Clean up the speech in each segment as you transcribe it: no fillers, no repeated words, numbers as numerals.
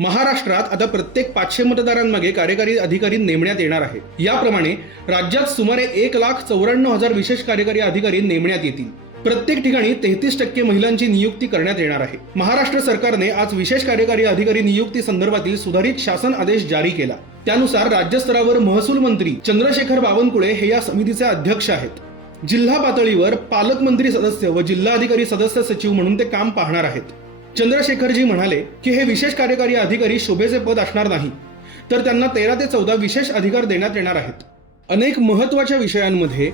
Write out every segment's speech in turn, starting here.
महाराष्ट्रात आता प्रत्येक 500 मतदारांमागे कार्यकारी अधिकारी नेमण्यात येणार आहे। याप्रमाणे राज्यात सुमारे 1,94,000 विशेष कार्यकारी अधिकारी नेमण्यात येतील। प्रत्येक ठिकाणी 33% महिलांची नियुक्ती करण्यात येणार आहे। महाराष्ट्र सरकारने आज विशेष कार्यकारी अधिकारी नियुक्ती संदर्भातील सुधारित शासन आदेश जारी केला। त्यानुसार राज्यस्तरावर महसूल मंत्री चंद्रशेखर बावनकुळे हे या समितीचे अध्यक्ष आहेत। जिल्हा पातळीवर पालकमंत्री सदस्य व जिल्हाधिकारी सदस्य सचिव म्हणून ते काम पाहणार आहेत। चंद्रशेखरजी म्हणाले की हे विशेष कार्यकारी अधिकारी शोभेचे पद असणार नाही, तर त्यांना 13 ते 14 विशेष अधिकार देण्यात येणार आहेत। अनेक महत्त्वाच्या विषयांमध्ये,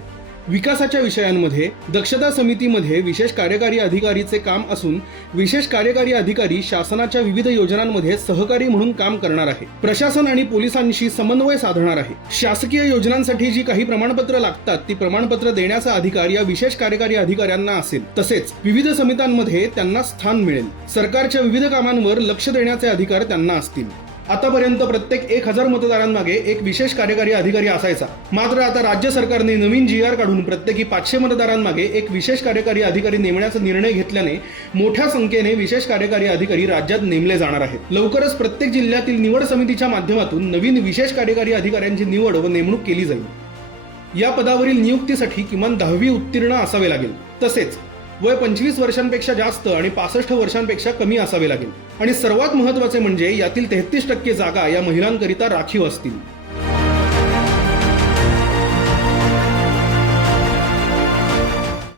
विकासाच्या विषयांमध्ये दक्षता समितीमध्ये विशेष कार्यकारी अधिकारीचे काम असून विशेष कार्यकारी अधिकारी शासनाच्या विविध योजनांमध्ये सहकारी म्हणून काम करणार आहे। प्रशासन आणि पोलिसांशी समन्वय साधणार आहे। शासकीय योजनांसाठी जी काही प्रमाणपत्र लागतात ती प्रमाणपत्र देण्याचा अधिकार या विशेष कार्यकारी अधिकाऱ्यांना असेल। तसेच विविध समित्यांमध्ये त्यांना स्थान मिळेल। सरकारच्या विविध कामांवर लक्ष देण्याचे अधिकार त्यांना असतील। आतापर्यंत प्रत्येक 1,000 मतदारांमागे एक विशेष कार्यकारी अधिकारी असायचा, मात्र आता राज्य सरकारने नवीन GR काढून प्रत्येकी 500 मतदारांमागे एक विशेष कार्यकारी अधिकारी नेमण्याचा निर्णय घेतल्याने मोठ्या संख्येने विशेष कार्यकारी अधिकारी राज्यात नेमले जाणार आहेत। लवकरच प्रत्येक जिल्ह्यातील निवड समितीच्या माध्यमातून नवीन विशेष कार्यकारी अधिकाऱ्यांची निवड व नेमणूक केली जाईल। या पदावरील नियुक्तीसाठी किमान 10वी उत्तीर्ण असावे लागेल। तसेच वय 25 वर्षांपेक्षा जास्त आणि 65 वर्षांपेक्षा कमी असावे लागेल। आणि सर्वात महत्त्वाचे म्हणजे यातील 33% जागा या महिलांकरिता राखीव असतील।